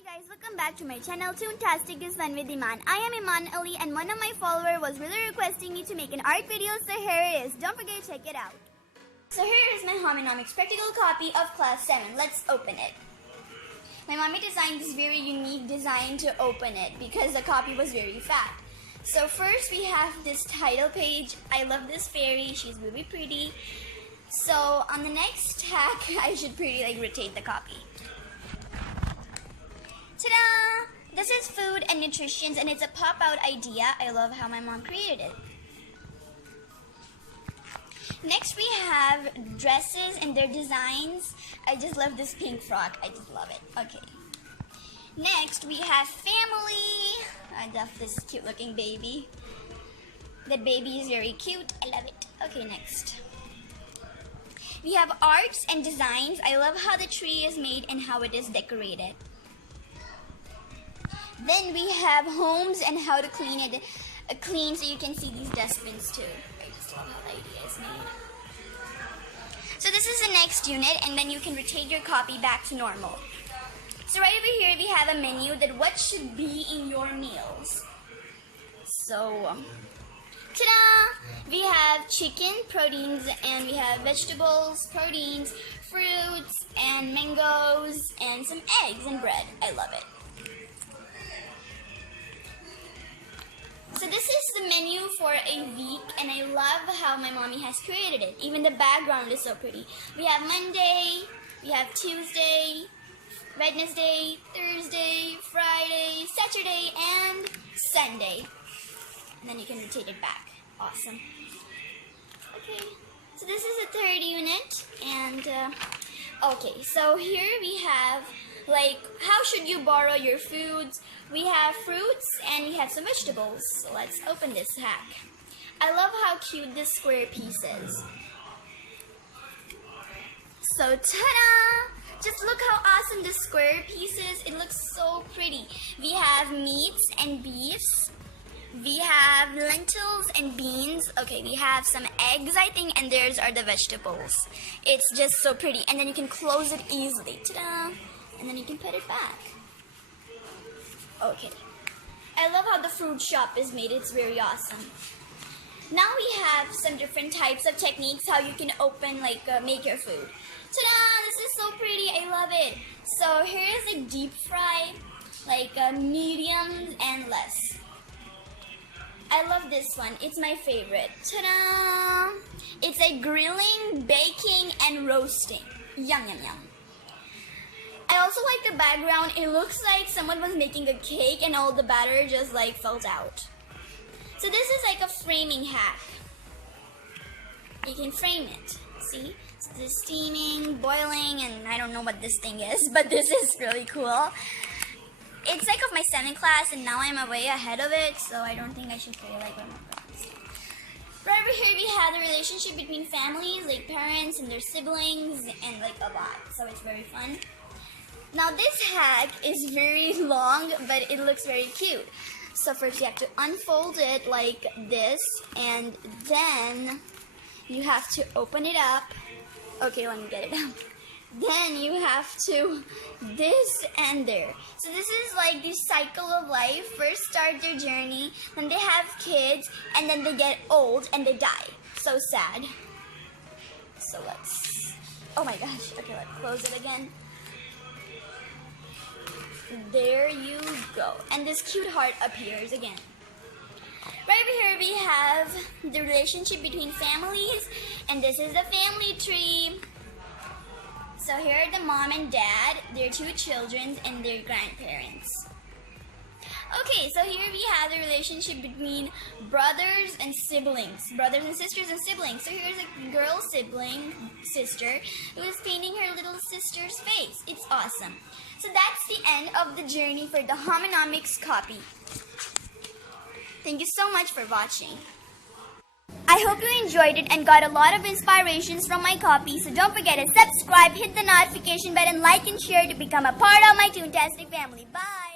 Hey guys, welcome back to my channel Toontastic is Fun with Iman. I am Iman Ali and one of my followers was really requesting me to make an art video, so here it is. Don't forget to check it out. So here is my Hominomics practical copy of Class 7. Let's open it. My mommy designed this very unique design to open it because the copy was very fat. So first we have this title page. I love this fairy. She's really pretty. So on the next tack, I should rotate the copy. Ta-da! This is food and nutrition, and it's a pop-out idea. I love how my mom created it. Next we have dresses and their designs. I just love this pink frock. I just love it. Okay. Next we have family. I love this cute looking baby. The baby is very cute. I love it. Okay, next. We have arts and designs. I love how the tree is made and how it is decorated. Then we have homes and how to clean it, clean so you can see these dustbins too. I just love how the idea is made. So this is the next unit, and then you can rotate your copy back to normal. So right over here we have a menu that what should be in your meals. So, ta-da! We have chicken, proteins, and we have vegetables, proteins, fruits, and mangoes, and some eggs and bread. I love it. So this is the menu for a week, and I love how my mommy has created it. Even the background is so pretty. We have Monday, we have Tuesday, Wednesday, Thursday, Friday, Saturday, and Sunday. And then you can rotate it back. Awesome. Okay, so this is the third unit, and okay, so here we have how should you borrow your foods. We have fruits and we have some vegetables. So let's open this hack. I love how cute this square piece is. So ta-da! Just look how awesome this square piece is. It looks so pretty. We have meats and beefs. We have lentils and beans. Okay, we have some eggs, I think, and theirs are the vegetables. It's just so pretty. And then you can close it easily. Ta-da! And then you can put it back. Okay. I love how the fruit shop is made. It's very awesome. Now we have some different types of techniques how you can open, make your food. Ta-da! This is so pretty. I love it. So here's a deep fry, medium and less. I love this one. It's my favorite. Ta-da! It's a grilling, baking, and roasting. Yum, yum, yum. I also like the background. It looks like someone was making a cake and all the batter just fell out. So this is like a framing hack. You can frame it. See? It's the steaming, boiling, and I don't know what this thing is, but this is really cool. It's of my 7th class, and now I'm way ahead of it, so I don't think I should remember this. Right over here we have the relationship between families, parents and their siblings, and a lot. So it's very fun. Now this hack is very long, but it looks very cute. So first you have to unfold it like this, and then you have to open it up. Okay, let me get it out. Then you have to this and there. So this is the cycle of life. First start their journey, then they have kids, and then they get old and they die. So sad. So oh my gosh. Okay, let's close it again. There you go. And this cute heart appears again. Right over here we have the relationship between families, and this is the family tree. So here are the mom and dad, their 2 children, and their grandparents. Okay, so here we have the relationship between brothers and siblings. Brothers and sisters and siblings. So here's a girl sister, who is painting her little sister's face. It's awesome. So that's the end of the journey for the Hominomics copy. Thank you so much for watching. I hope you enjoyed it and got a lot of inspirations from my copy. So don't forget to subscribe, hit the notification button, like and share to become a part of my Toontastic family. Bye!